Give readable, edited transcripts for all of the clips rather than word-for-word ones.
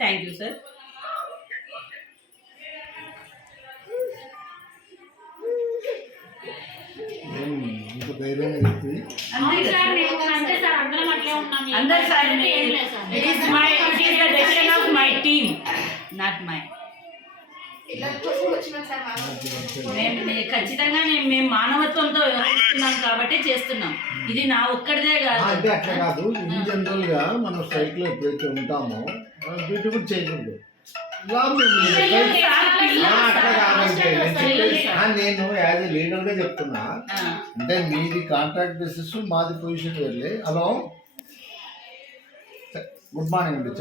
Thank you sir. అందరు sir it is the decision of my team, not my. ఖచ్చితంగా మేము మానవత్వంతో వ్యవహరిస్తున్నాం కాబట్టి చేస్తున్నాం. ఇది నా ఒక్కడిదే కాదు. అంటే అట్లా కాదు, ఇన్ జనరల్ గా మనం స్ట్రైక్ లో ఎప్పుడైతే ఉంటామో బ్యూటిఫుల్ చేయకూడదు. నేను యాజ్ ఎ లీడర్ గా చెప్తున్నా, అంటే మీది కాంట్రాక్ట్ బేసిస్, మాది పొజిషన్ వెళ్ళి. హలో, గుడ్ మార్నింగ్ అండి.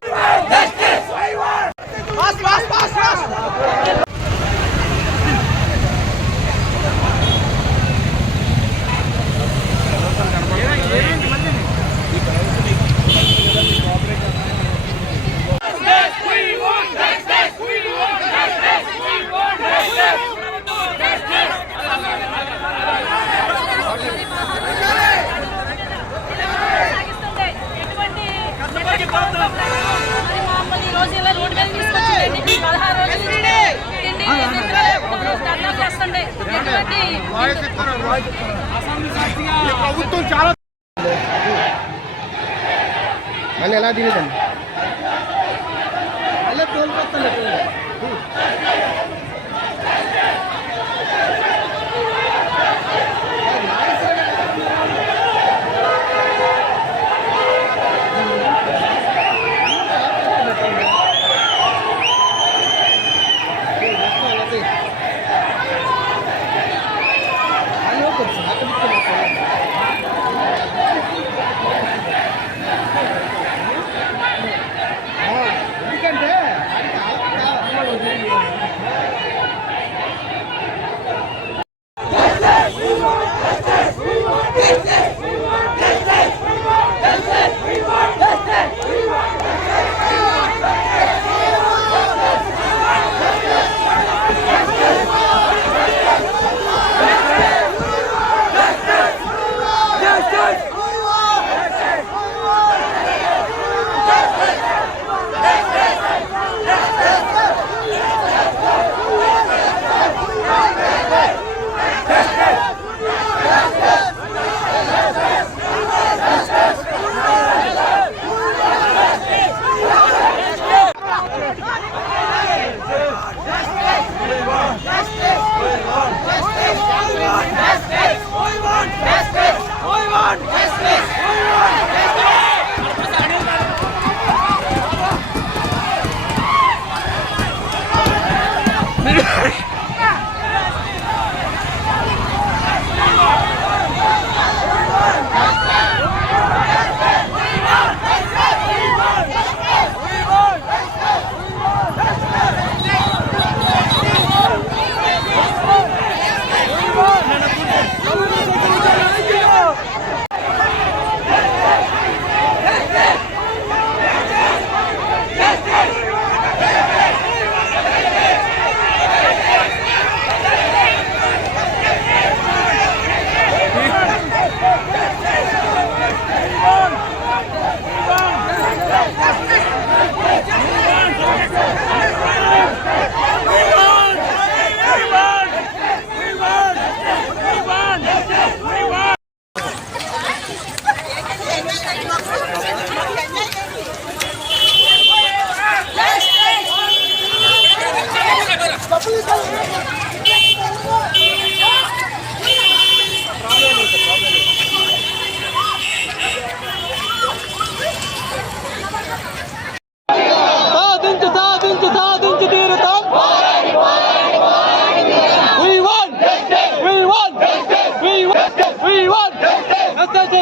ప్రభుత్వం చాలా మళ్ళీ ఎలా తినేదండి మళ్ళీ తోలుకొస్తాను.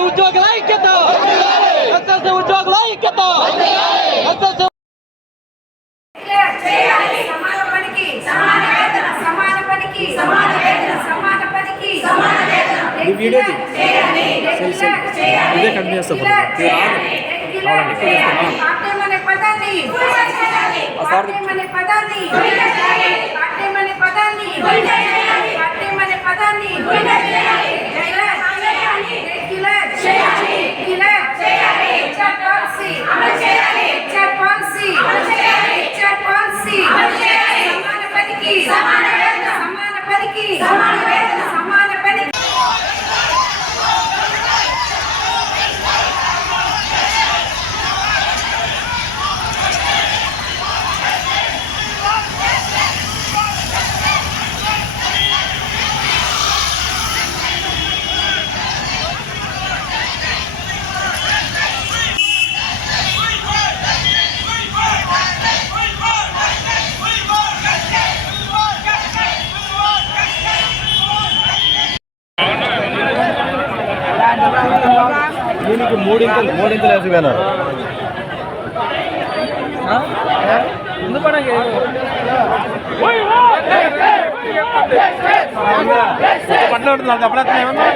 ఉద్యోగుల ఐక్యత, ఉద్యోగుల ఐక్యత. ఇదే కంటిన్యూ చేస్తాం. policy. దీనికి మూడింతలు వేసిపోయినారు ఎందుకు పట్ల ఉంటుంది అప్పుడైతే ఏమన్నా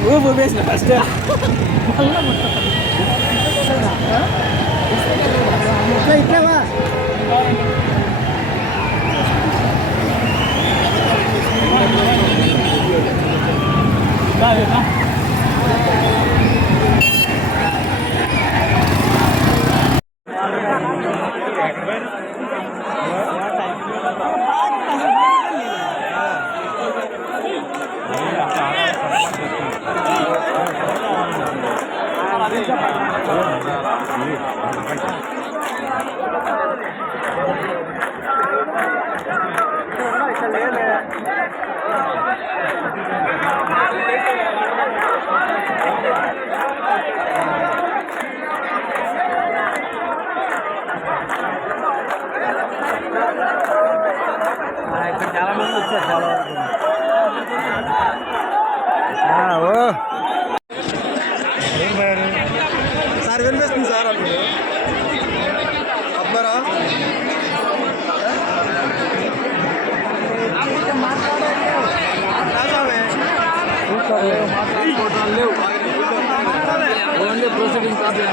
Gue biasa pasti. ఇక్కడ చాలా మంది వచ్చారు చాలా కనిపిస్తుంది సార్ అప్పుడు అబ్బారా ఓన్లీ ప్రొసీడింగ్ కాపీ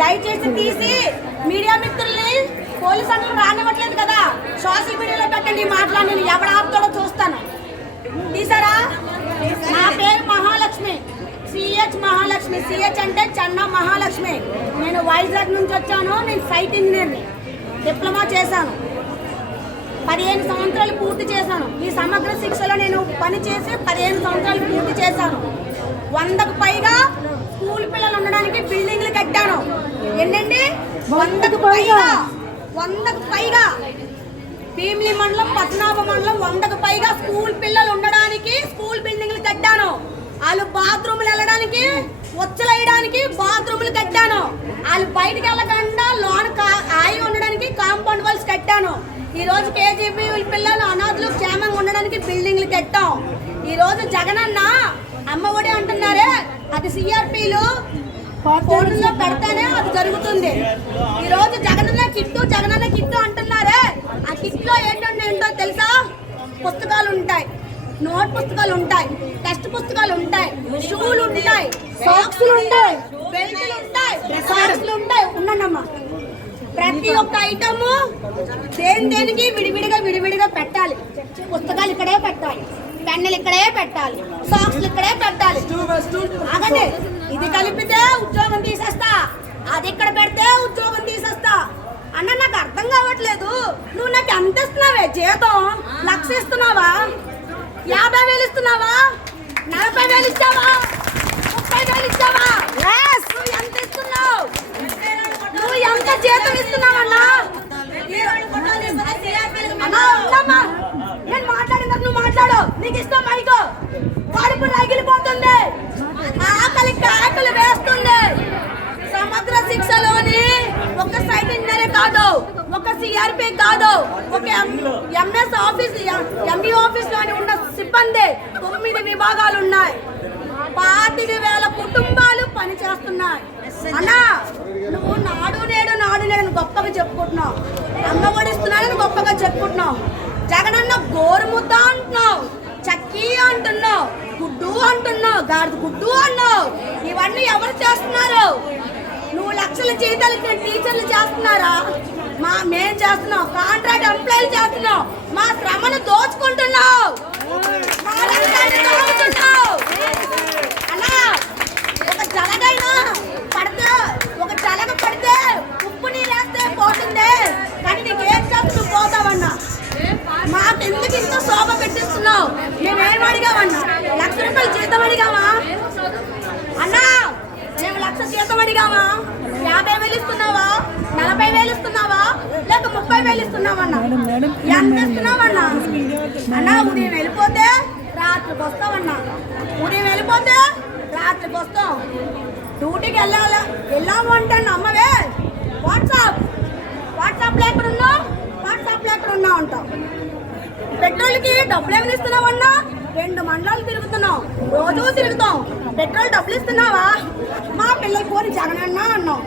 దయచేసి తీసి మీడియా మిత్రుల్ని పోలీసు అన్నలు రానివ్వట్లేదు కదా, సోషల్ మీడియాలో పెట్టండి మాట్లాడి ఎవడ ఆపుతాడో చూస్తాను. తీసారా? నా పేరు మహాలక్ష్మి, సిహెచ్ మహాలక్ష్మి. సిహెచ్ అంటే చెన్న మహాలక్ష్మి. నేను వైజాగ్ నుంచి వచ్చాను. నేను సైట్ ఇంజనీర్ని, డిప్లొమా చేశాను. 15 సంవత్సరాలు పూర్తి చేశాను. ఈ సమగ్ర శిక్షలో నేను పని చేసి 15 సంవత్సరాలు పూర్తి చేశాను. 100కు పైగా స్కూల్ పిల్లలు ఉండడానికి బిల్డింగ్లు కట్టాను. ఎన్నండి? 100కు పైగా భీమిలి మండలం, పద్మనాభ మండలం 100కు పైగా స్కూల్ పిల్లలు ఉండడానికి స్కూల్ బిల్డింగ్లు కట్టాను. వాళ్ళు బాత్రూములు వెళ్ళడానికి, వచ్చలేయడానికి బాత్రూములు కట్టాను. వాళ్ళు బయటకు వెళ్ళకుండా లోన్ ఆయి ఉండడానికి కాంపౌండ్ వాల్స్ కట్టాను. ఈ రోజు కేజీబీ పిల్లలు అనాథులు క్షేమంగా ఉండడానికి బిల్డింగ్లు కట్టాం. ఈ రోజు జగనన్న అమ్మఒడి అంటున్నారే, అది సిఆర్పీలు ఫోన్లో పెడితేనే అది జరుగుతుంది. ఈ రోజు జగనన్న కిట్టు అంటున్నారే, ఆ కిట్లో ఏంటో తెలుసా? పుస్తకాలు ఉంటాయి, నోట్ పుస్తకాలు ఉంటాయి, టెక్స్ట్ పుస్తకాలు ఉంటాయి, షూలు ఉంటాయి, సాక్స్లు ఉంటాయి, బెల్ట్లు ఉంటాయి, సాక్స్లు ఉంటాయి. ఉన్నానమ్మా, ప్రతి ఒక్క ఐటమ్ దేనికి విడివిడిగా పెట్టాలి. పుస్తకాలు ఇక్కడే పెట్టాలి, పెన్నులు ఇక్కడే పెట్టాలి, సాక్స్లు ఇక్కడే పెట్టాలి. ఆగండి, ఇది కలిపితే ఉద్యోగం తీసేస్తా, అది ఇక్కడ పెడితే ఉద్యోగం తీసేస్తా అన్న. నాకు అర్థం కావట్లేదు. నువ్వు నాకు ఎంత ఇస్తున్నావే జీతం? 1,00,000 ఇస్తున్నావా? 50,000 ఇస్తున్నావా? 40,000 ఇచ్చావా? 30,000 ఇచ్చావా? నువ్వు ఎంత ఇస్తున్నావు? నువ్వు ఎంత జీతం ఇస్తున్నావన్నా? నేను మాట్లాడిన నువ్వు మాట్లాడు. నీకు ఇష్టం మైకో. కడుపు రగిలిపోతుంది, ఆకలి కాకలు వేస్తుంది. సమగ్ర శిక్షలోని ఒక సైట్ ఇంజనీర్ కాదు, ఒక సిఆర్పి కాదు, ఒక ఎంఎస్ ఆఫీస్, ఎంఈ ఆఫీస్ లోని ఉన్న సిబ్బంది 9 విభాగాలు ఉన్నాయి. 25,000 కుటుంబాలు పని చేస్తున్నాయి. అన్నా, నువ్వు నాడు నేడు గొప్పగా చెప్పుకుంటున్నావు, అమ్మ ఒడిస్తున్నానని గొప్పగా చెప్పుకుంటున్నావు. జగనన్న గోరుముద్ద అంటున్నావు, చక్కీ అంటున్నావు, గుడ్డు అంటున్నావు, గాడిద గుడ్డు అన్నావు. ఇవన్నీ ఎవరు చేస్తున్నారు? నువ్వు లక్షల జీతాలు టీచర్లు చేస్తున్నారా? మేం చేస్తున్నావు, కాంట్రాక్ట్ ఎంప్లాయీలు చేస్తున్నావు. మా శ్రమను దోచుకుంటున్నావు. అలా ఒక జలగ పడితే ఉప్పు నీళ్ళేస్తే పోతుంది, కానీ నీకు ఏం చేస్తూ నువ్వు పోతావన్నా. మాకెందుకు ఇంత శోభ పెట్టిస్తున్నావు? మేమేం అడిగామన్నా? 1,00,000 రూపాయలు జీతం అడిగామా అన్నా? మేము 1,00,000 జీతం అడిగామా? 50,000 ఇస్తున్నావా? 40,000 ఇస్తున్నావా? లేక 30,000 ఇస్తున్నావన్నా? ఎంత ఇస్తున్నావన్నా? అన్నా, ఉదయం వెళ్ళిపోతే రాత్రికి వస్తావన్నా. ఉదయం వెళ్ళిపోతే రాత్రికి వస్తాం. డ్యూటీకి వెళ్ళాము అంటే అమ్మవే వాట్సాప్లో ఎక్కడున్నావు అంటావు. పెట్రోల్కి డబ్బులు ఏమైనా ఇస్తున్నావన్నా? 2 మండలాలు తిరుగుతున్నావు, రోజు తిరుగుతాం. పెట్రోల్ డబ్బులు ఇస్తున్నావా? మా పిల్లలకి పోని జగనన్న అన్నావు,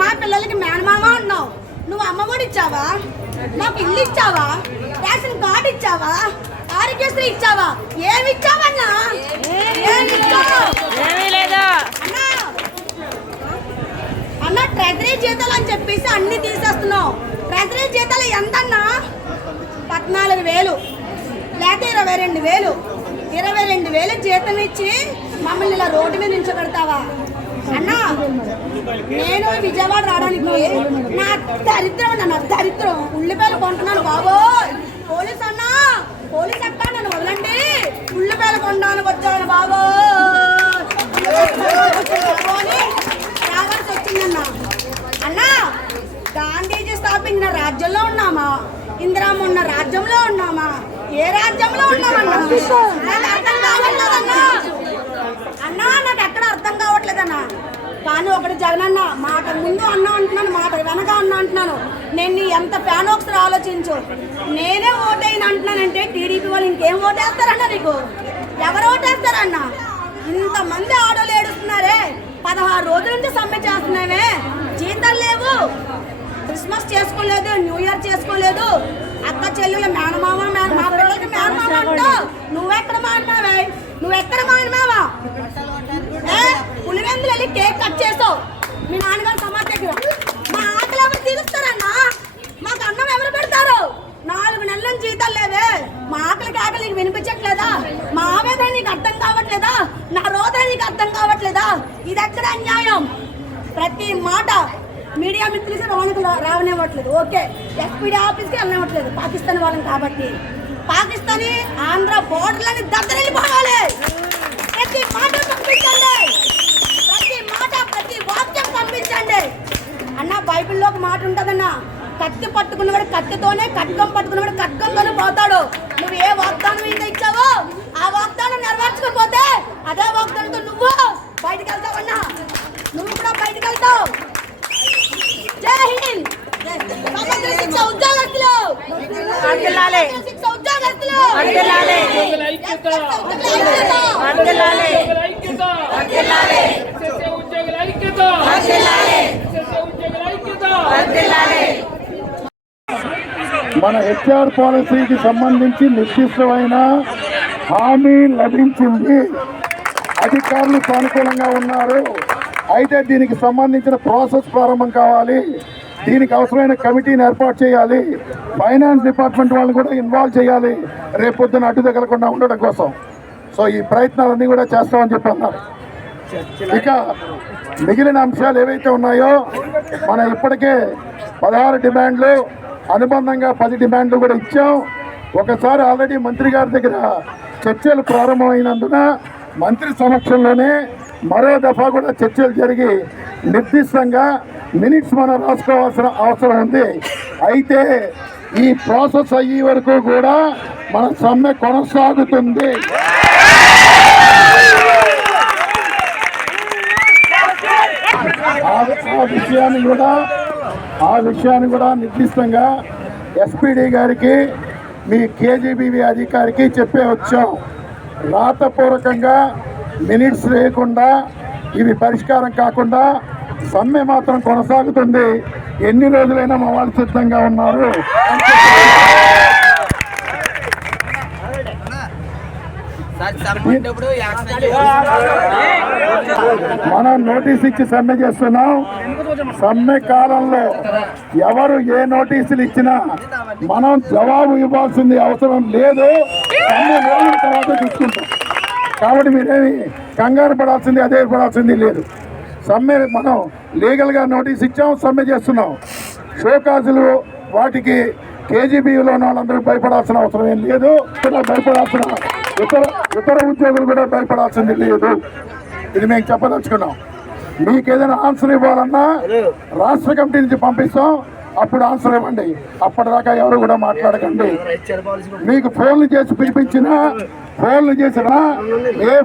మా పిల్లలకి మేనమామ అన్నావు. నువ్వు అమ్మఒడి ఇచ్చావా? మాకు ఇల్లు ఇచ్చావా? రేషన్ కార్డు ఇచ్చావా? ఆరోగ్యశ్రీ ఇచ్చావా? ఏమి ఇచ్చావన్నా? అన్నా, ట్రెజరీ జీతాలు అని చెప్పేసి అన్ని తీసేస్తున్నావు. ట్రెజరీ జీతాలు ఎంతన్నా? 14,000 లేక 22,000. 22,000 జీతం ఇచ్చి మమ్మల్ని ఇలా రోడ్డు మీద నిల్చోబెడతావా అన్నా? నేను విజయవాడ రావడానికి నా దరిద్రం ఉల్లిపాయలు కొంటున్నాను బాబోయ్. పోలీస్ అన్నా, పోలీస్ అక్క నన్ను వదలండి, ఉల్లిపాయలు కొనడానికి వచ్చాను బాబోయ్ రావాల్సి వచ్చిందన్నా. అన్నా, గాంధీజీ స్థాపించిన రాజ్యంలో ఉన్నామా? ఇందిరామ్మ ఉన్న రాజ్యంలో ఉన్నామా? ఏ రాజ్యంలో ఉన్నామన్నా? నాకు అర్థం కావట్లేదన్నా. అన్నా, నాకు ఎక్కడ అర్థం కావట్లేదన్నా. కానీ ఒకటి జగనన్న మాట ముందు అన్నా అంటున్నాను, మాట వెనక అన్నా అంటున్నాను. నేను నీ ఎంత ఫ్యాన్ ఒకసారి ఆలోచించు. నేనే ఓటైన అంటున్నానంటే టీడీపీ వాళ్ళు ఇంకేం ఓటేస్తారన్న? నీకు ఎవరు ఓటేస్తారన్న? ఇంతమంది ఆడోళ్ళు ఏడుస్తున్నారే, 16 రోజుల నుంచి సమ్మె చేస్తున్నామే, జీతాలు లేవు, క్రిస్మస్ చేసుకోలేదు, న్యూ ఇయర్ చేసుకోలేదు, అక్క చెల్లెలు మేనమామ మా పిల్లలకి మేనమామ అంటావు. నువ్వెక్కడ మానమావే? నువ్వెక్కడ మానమావా? పులివెందులు వెళ్ళి కేక్ కట్ చేసావు మీ నాన్నగారు సమాధి దగ్గర. మా ఆకలి ఎవరు తీరుస్తారన్నా? మాకు అన్నం ఎవరు పెడతారు? 4 నెలల జీతాలు లేవే. మా ఆకలికి ఆకలి నీకు వినిపించట్లేదా? మా ఆవేదన నీకు అర్థం కావట్లేదా? నా రోదన నీకు అర్థం కావట్లేదా? ఇది ఎక్కడ అన్యాయం? ప్రతి మాట మీడియా మిత్రులకి లోనికి రావనివ్వట్లేదు. ఓకే, ఎస్పీడీ ఆఫీస్కి వెళ్ళనివ్వట్లేదు, పాకిస్తాన్ వాళ్ళని కాబట్టి. పాకిస్తానీ ఆంధ్ర బోర్డర్లని దద్దరిల్లిపోవాలి. ప్రతి మాట పంపించండి, ప్రతి మాట ప్రతి వాక్యం పంపించండి అన్న. బైబిల్లో ఒక మాట ఉంటుందన్న, కత్తి పట్టుకున్నవాడు కత్తితోనే, ఖడ్గం పట్టుకున్నవాడు ఖడ్గంతోనే పోతాడు. నువ్వు ఏ వాగ్దానం మీద ఇచ్చావో ఆ వాగ్దానం నెరవేర్చకపోతే అదే వాగ్దానంతో నువ్వు బయటకు వెళ్తావన్నా. నువ్వు కూడా బయటకు వెళ్తావు. జై హింద్. ఉద్యోగస్తులు మన హెచ్ఆర్ పాలసీకి సంబంధించి నిర్దిష్టమైన హామీ లభించింది. అధికారులు సానుకూలంగా ఉన్నారు. అయితే దీనికి సంబంధించిన ప్రాసెస్ ప్రారంభం కావాలి. దీనికి అవసరమైన కమిటీని ఏర్పాటు చేయాలి. ఫైనాన్స్ డిపార్ట్మెంట్ వాళ్ళని కూడా ఇన్వాల్వ్ చేయాలి, రేపొద్దున అడ్డు తగలకుండా ఉండడం కోసం. సో ఈ ప్రయత్నాలన్నీ కూడా చేస్తామని చెప్పి అన్నారు. ఇక మిగిలిన అంశాలు ఏవైతే ఉన్నాయో, మనం ఇప్పటికే 16 డిమాండ్లు, అనుబంధంగా 10 డిమాండ్లు కూడా ఇచ్చాం. ఒకసారి ఆల్రెడీ మంత్రి గారి దగ్గర చర్చలు ప్రారంభమైనందున మంత్రి సమక్షంలోనే మరో దఫా కూడా చర్చలు జరిగి నిర్దిష్టంగా మినిట్స్ మనం రాసుకోవాల్సిన అవసరం ఉంది. అయితే ఈ ప్రాసెస్ అయ్యే వరకు కూడా మన సమ్మె కొనసాగుతుంది. ఆ విషయాన్ని కూడా నిర్దిష్టంగా ఎస్పీడీ గారికి, మీ కేజీబీవీ అధికారికి చెప్పే వచ్చాం. రాతపూర్వకంగా మినిట్స్ లేకుండా ఇవి పరిష్కారం కాకుండా సమ్మె మాత్రం కొనసాగుతుంది. ఎన్ని రోజులైనా మా వాళ్ళు సిద్ధంగా ఉన్నారు. మనం నోటీస్ ఇచ్చి సమ్మె చేస్తున్నాం. సమ్మె కాలంలో ఎవరు ఏ నోటీసులు ఇచ్చినా మనం జవాబు ఇవ్వాల్సింది అవసరం లేదు. సమ్మె రోజుల తర్వాత చూసుకుంటాం. కాబట్టి మీరేమి కంగారు పడాల్సింది, అదే పడాల్సింది లేదు. సమ్మె మనం లీగల్గా నోటీస్ ఇచ్చాం, సమ్మె చేస్తున్నాం. షోకాజులు వాటికి కేజీబీలో ఉన్న వాళ్ళందరూ భయపడాల్సిన అవసరం ఏం లేదు. భయపడాల్సిన ఇతర ఉద్యోగులు కూడా భయపడాల్సింది లేదు. ఇది మేము చెప్పదలుచుకున్నాం. మీకు ఏదైనా ఆన్సర్ ఇవ్వాలన్నా రాష్ట్ర కమిటీ నుంచి పంపిస్తాం, అప్పుడు ఆన్సర్ ఇవ్వండి. అప్పటిదాకా ఎవరు కూడా మాట్లాడకండి. మీకు ఫోన్లు చేసి పిలిపించినా, ఫోన్లు చేసినా ఏ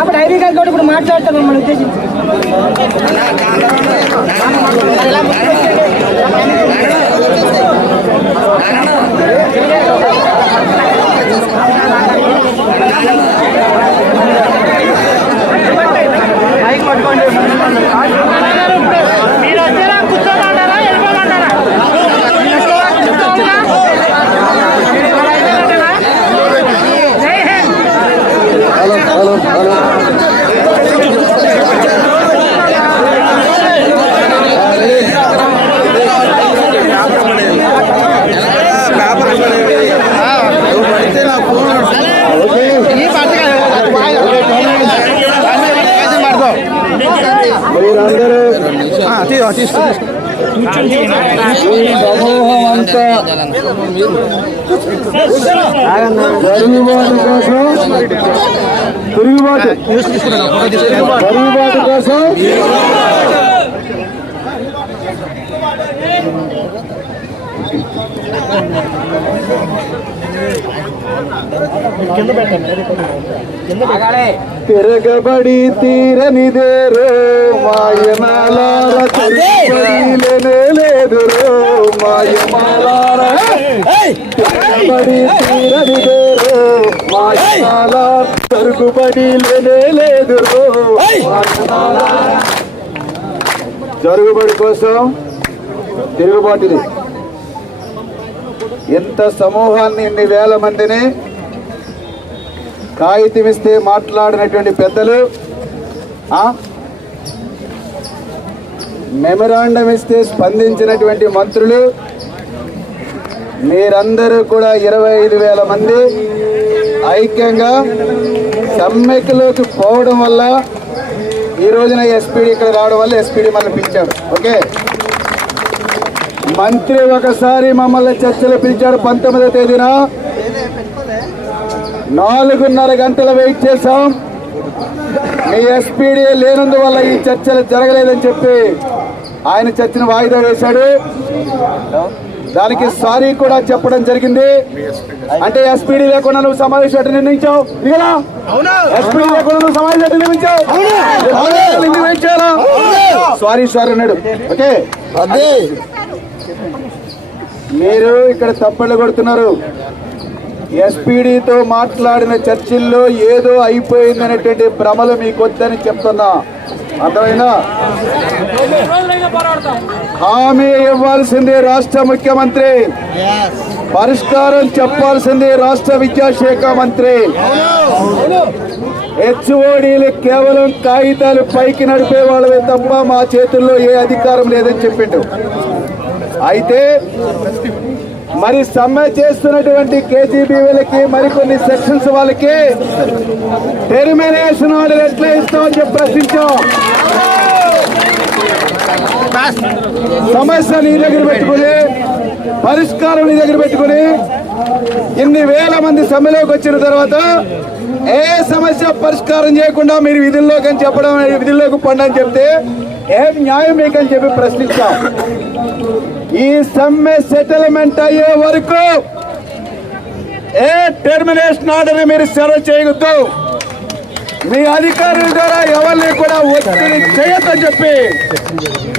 అప్పుడు ఐడి కార్డు కూడా ఇప్పుడు మాట్లాడతాం మిమ్మల్ని ఉద్దేశించి. మీరు వచ్చేలా కూర్చోమంటారా, వెళ్ళిపోమంటారా? మీరందరూ సమూహం అంతా తిరుగుబాటు కోసం తిరగబడి తీరనిదేరో మాయమాలార తిరగబడి లేదురో మాయమాలార తిరగబడి తీరనిదేరో మాయమాలార తిరుగుబడి లేదురో జరుగుబడి కోసం తిరుగుబాటుది. ఎంత సమూహాన్ని, ఇన్ని వేల మందిని కాగితం ఇస్తే మాట్లాడినటువంటి పెద్దలు, మెమరాండం ఇస్తే స్పందించినటువంటి మంత్రులు, మీరందరూ కూడా 25,000 మంది ఐక్యంగా సమ్మెకులోకి పోవడం వల్ల ఈ రోజున ఎస్పీడీ ఇక్కడ రావడం వల్ల ఎస్పీడీ మళ్ళీ పిలిచాడు. ఓకే, మంత్రి ఒకసారి మమ్మల్ని చర్చలు పిలిచాడు 19వ తేదీన. 4.5 గంటలు వెయిట్ చేశాం. మీ ఎస్పీడీ లేనందువల్ల ఈ చర్చలు జరగలేదని చెప్పి ఆయన చర్చను వాయిదా వేశాడు. దానికి సారీ కూడా చెప్పడం జరిగింది. అంటే ఎస్పీడీ లేకుండా నువ్వు సమావేశం ఎట్లా నిర్ణయించావు? ఎస్పీడీ లేకుండా నువ్వు సమావేశం ఎట్లా నిర్ణయించావు? సారీ అన్నాడు. ఓకే, మీరు ఇక్కడ తప్పట్లు కొడుతున్నారు. ఎస్పీడీతో మాట్లాడిన చర్చల్లో ఏదో అయిపోయిందనేటువంటి భ్రమలు మీకు వద్దని చెప్తున్నా. అర్థమైనా? హామీ ఇవ్వాల్సిందే రాష్ట్ర ముఖ్యమంత్రి, పరిష్కారం చెప్పాల్సిందే రాష్ట్ర విద్యాశాఖ మంత్రి. హెచ్ఓడీలు కేవలం కాగితాలు పైకి నడిపే వాళ్ళవే తప్ప మా చేతుల్లో ఏ అధికారం లేదని చెప్పిండు. అయితే మరి సమ్మె చేస్తున్నటువంటి కేజీబీవీలకి మరికొన్ని సెక్షన్స్ వాళ్ళకి టెర్మినేషన్ ఆర్డర్ ఎట్లా ఇస్తామని చెప్పి ప్రశ్నించాం. సమస్య నీ దగ్గర పెట్టుకుని, పరిష్కారం నీ దగ్గర పెట్టుకుని, ఇన్ని వేల మంది సమ్మెలోకి వచ్చిన తర్వాత ఏ సమస్య పరిష్కారం చేయకుండా మీరు విధుల్లోకి అని చెప్పడం, విధుల్లోకి పండి అని చెప్తే ఏం న్యాయం మీకని చెప్పి ప్రశ్నించాం. ఈ సమ్మె సెటిల్మెంట్ అయ్యే వరకు ఏ టెర్మినేషన్ ఆర్డర్ మీరు సర్వ్ చేయవద్దు, మీ అధికారుల ద్వారా ఎవరిని కూడా ఒత్తిడి చేయొద్దని చెప్పి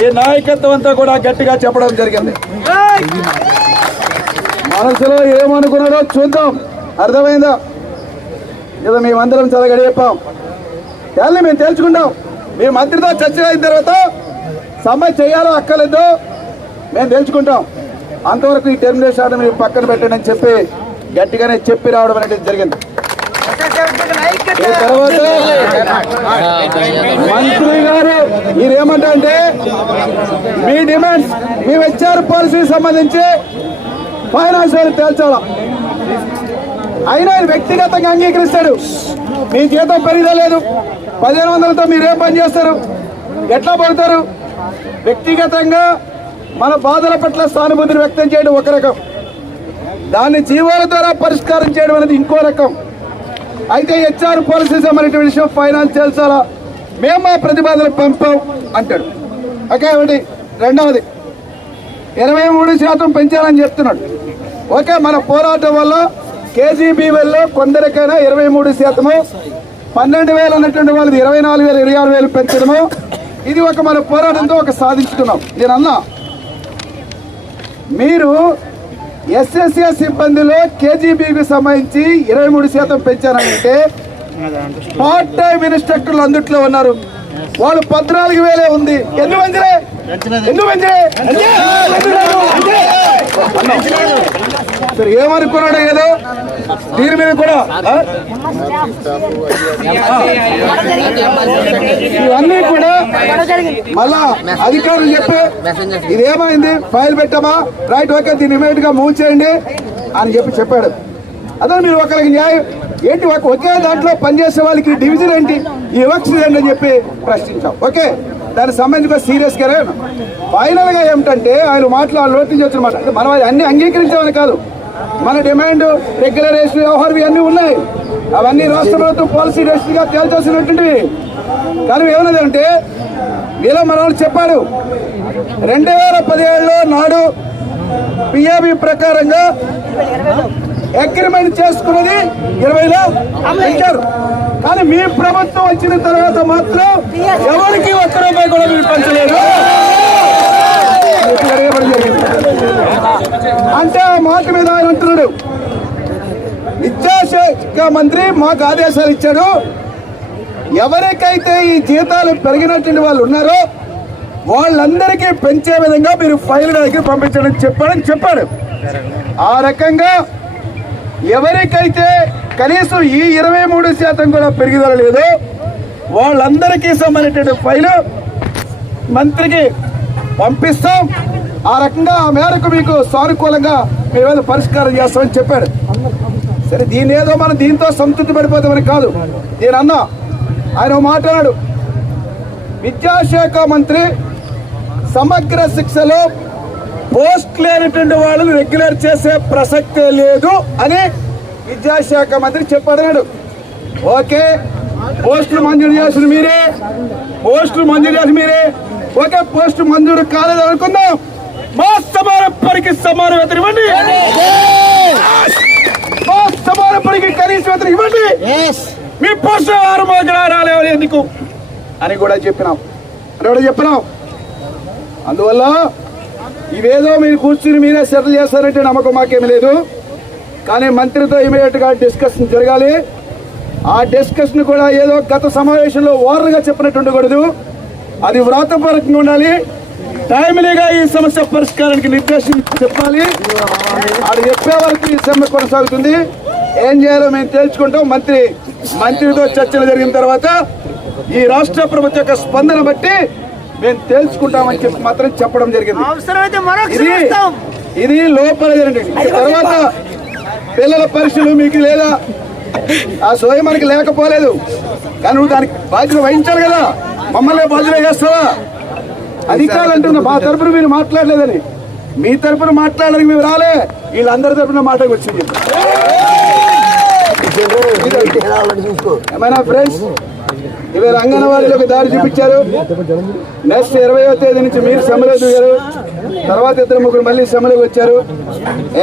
ఈ నాయకత్వం అంతా కూడా గట్టిగా చెప్పడం జరిగింది. మనసులో ఏమనుకున్నారో చూద్దాం. అర్థమైందా? ఏదో మేమందరం చాలా గడిపాం. దాన్ని మేము తెలుసుకుంటాం. మీ మంత్రితో చర్చ అయిన తర్వాత సమ్మె చేయాలో అక్కర్లేదో మేము తెలుసుకుంటాం. అంతవరకు ఈ టెర్మినేషన్ ఆర్డర్ మీరు పక్కన పెట్టండి అని చెప్పి గట్టిగానే చెప్పి రావడం అనేది జరిగింది. తర్వాత మంత్రి గారు మీరేమంటే మీ డిమాండ్స్, మీ హెచ్ఆర్ పాలసీకి సంబంధించి ఫైనాన్షియల్ తేల్చాలా. అయినా ఆయన వ్యక్తిగతంగా అంగీకరిస్తాడు. మీ జీతం పెరిగలేదు, 1500తో మీరేం పని చేస్తారు, ఎట్లా పోతారు? వ్యక్తిగతంగా మన బాధల పట్ల సానుభూతిని వ్యక్తం చేయడం ఒక రకం, దాన్ని జీవాల ద్వారా పరిష్కారం చేయడం అనేది ఇంకో రకం. అయితే హెచ్ఆర్ పాలసీస్ అనేటువంటి విషయం ఫైనాన్స్ చేయాలా, మేము మా ప్రతిపాదనలు పంపాం అంటాడు. ఓకే, ఒకటి. రెండవది 23% పెంచాలని చెప్తున్నాడు. ఓకే, మన పోరాటం వల్ల కేజీబీవీల్లో కొందరికైనా 23%, 12,000 అన్నటువంటి వాళ్ళది 24,000, 26,000 పెంచడము, ఇది ఒక మన పోరాటంతో ఒక సాధించుకున్నాం. నేను అన్నా, మీరు ఎస్ఎస్ఎస్ సిబ్బందిలో కేజీబీకి సంబంధించి 23% పెంచారంటే పార్ట్ టైం ఇన్స్ట్రక్టర్లు అందుట్లో ఉన్నారు, వాళ్ళు 14,000 ఉంది. ఎందుకు పెంచలే? సరే, ఏమనుకున్నాడు ఏదో దీని మీద కూడా ఇవన్నీ కూడా మళ్ళా అధికారులు చెప్పి ఇదేమైంది, ఫైల్ పెట్టామా, రైట్, ఓకే, దీన్ని ఇమీడియట్ గా మూవ్ చేయండి అని చెప్పాడు. అదే మీరు ఒకరికి న్యాయం ఏంటి, ఒకే దాంట్లో పనిచేసే వాళ్ళకి డివిజన్ ఏంటి, ఈ వివక్ష ఏంటి అని చెప్పి ప్రశ్నించాం. ఓకే, దానికి సంబంధించి సీరియస్ గా ఫైనల్ గా ఏమిటంటే ఆయన మాట్లాడాలి నోటి నుంచి వచ్చిన మాట అంటే మనం అన్ని అంగీకరించామని కాదు, మన డిమాండ్ రెగ్యులరేషన్ వ్యవహారం ఇవన్నీ ఉన్నాయి, అవన్నీ రాష్ట్ర ప్రభుత్వం పాలసీ డెసిషన్ గా తేల్చాల్సినటువంటివి. కానీ ఏమన్నదంటే వీళ్ళ మనవాళ్ళు చెప్పాడు 2017లో నాడు పిఏబి ప్రకారంగా అగ్రిమెంట్ చేసుకున్నది 20లో ఇచ్చారు. కానీ మీ ప్రభుత్వం వచ్చిన తర్వాత మాత్రం ఎవరికి ఒక్క రూపాయి కూడా మీరు పంచలేదు అంటే ఆ మాట మీద ఆయన అంటున్నాడు. విద్యాశాఖ మంత్రి మాకు ఆదేశాలు ఇచ్చాడు, ఎవరికైతే ఈ జీతాలు పెరిగినటువంటి వాళ్ళు ఉన్నారో వాళ్ళందరికీ పెంచే విధంగా మీరు ఫైల్ దగ్గర పంపించడం చెప్పాడు. ఆ రకంగా ఎవరికైతే కనీసం ఈ 23% కూడా పెరుగుదల లేదో వాళ్ళందరికీ సంబంధించిన ఫైలు మంత్రికి పంపిస్తాం, ఆ రకంగా ఆ మేరకు మీకు సానుకూలంగా మేము పరిష్కారం చేస్తామని చెప్పాడు. సరే దీని ఏదో మనం దీంతో సంతృప్తి పడిపోతామని కాదు, నేను అన్నా ఆయన మాట్లాడు విద్యాశాఖ మంత్రి సమగ్ర శిక్షలో పోస్ట్ లేనటువంటి వాళ్ళని రెగ్యులర్ చేసే ప్రసక్తే లేదు అని విద్యాశాఖ మంత్రి చెప్పాడు. ఓకే, పోస్టులు మంజూరు చేసిన మీరే, ఓకే, పోస్టు మంజూరు కాలేదు అనుకుందాం, మా సమాన పనికి సమాన వేతనం ఇవ్వండి, మా సమాన పనికి కనీస వేతనం ఇవ్వండి, మీ పోస్టు 6 మాకు రాలేవు ఎందుకు అని కూడా చెప్పినాం. అందువల్ల ఇవేదో మీరు కూర్చుని మీరే సెటిల్ చేస్తారంటే నమ్మకం మాకేమీ లేదు. కానీ మంత్రితో ఇమీడియట్ గా డిస్కషన్ జరగాలి. ఆ డిస్కషన్ కూడా ఏదో గత సమావేశంలో ఓవర్గా చెప్పినట్టు ఉండకూడదు, అది వ్రాతపూర్వకంగా ఉండాలి. టైమ్లీగా ఈ సమస్య పరిష్కారానికి నిర్దేశం చెప్పాలి. అది చెప్పే వరకు ఈ సమ్మె కొనసాగుతుంది. ఏం చేయాలో మేము తేల్చుకుంటాం. మంత్రితో చర్చలు జరిగిన తర్వాత ఈ రాష్ట్ర ప్రభుత్వ యొక్క స్పందన బట్టి మేము తేల్చుకుంటామని చెప్పి మాత్రం చెప్పడం జరిగింది. ఇది లోపల జరిగింది. తర్వాత పిల్లల పరీక్షలు మీకు లేదా ఆ సోయ మనకి లేకపోలేదు, కానీ నువ్వు దానికి బాధ్యత వహించాలి కదా, మమ్మల్ని బాధ్యత చేస్తావా? అధికారులు అంటున్నా మా తరపున మీరు మాట్లాడలేదని, మీ తరపున మాట్లాడడానికి మేము రాలే, వీళ్ళందరి తరపున మాటకు వచ్చింది. ఏమైనా ఫ్రెండ్స్ ఇవాళ అంగన్వాడీలకు దారి చూపించారు. నెక్స్ట్ 20వ తేదీ నుంచి మీరు సమ్మెలో దిగారు, తర్వాత 2-3 మళ్ళీ సమ్మెలోకి వచ్చారు.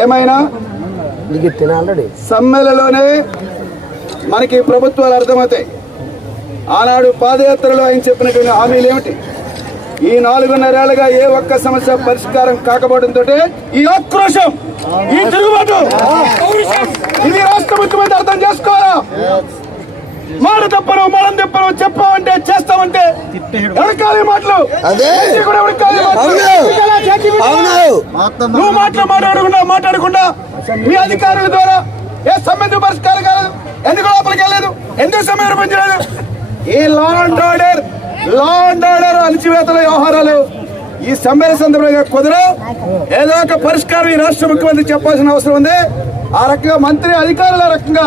ఏమైనా సమ్మెలలోనే మనకి ప్రభుత్వాలు అర్థమవుతాయి. ఆనాడు పాదయాత్రలో ఆయన చెప్పినటువంటి హామీలు ఏమిటి, ఈ 4.5 ఏళ్లుగా ఏ ఒక్క సమస్య పరిష్కారం కాకపోవడంతో ఈ ఆక్రోశం, ఈ తిరుగుబాటు, ఇది రాష్ట్ర ముఖ్యమంత్రి అర్థం చేసుకోవాలా? మాట తప్పను, మనం తప్పను, చెప్పామంటే చేస్తామంటే ఎవరికాలి మాటలు, నువ్వు మాట్లాడకుండా మీ అధికారుల ద్వారా ఏ సమ్మె పరిష్కారం కాలేదు, ఎందుకు లోపలికి వెళ్ళలేదు, ఎందుకు సమ్మె నిర్వహించలేదు? ఈ లా అండ్ ఆర్డర్ అణచివేతల వ్యవహారాలు ఈ సమ్మెల సందర్భంగా కుదరవు. ఏదో ఒక పరిష్కారం ఈ రాష్ట్ర ముఖ్యమంత్రి చెప్పాల్సిన అవసరం ఉంది. ఆ రకంగా మంత్రి అధికారుల రకంగా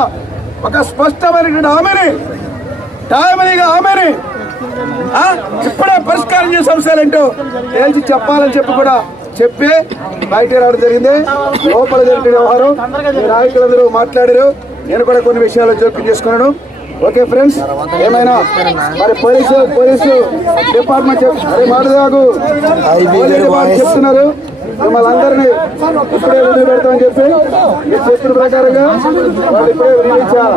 ఒక స్పష్టమైనటువంటి హామీని ఇప్పుడే పరిష్కారం చేసే అంశాలేంటో తేల్చి చెప్పాలని చెప్పి కూడా చెప్పి బయట రావడం జరిగింది. లోపల జరిగిన వ్యవహారం నాయకులందరూ మాట్లాడారు, నేను కూడా కొన్ని విషయాలు జోక్యం చేసుకున్నాను. ఓకే ఫ్రెండ్స్, ఏమైనా మరి పోలీసు డిపార్ట్మెంట్ చెప్తున్నారు మిమ్మల్ని అందరినీ ఇప్పుడే వదిలి పెడతామని చెప్పి మీరు చెప్పిన ప్రకారంగా వాళ్ళు ఇప్పుడే వదిలించారు.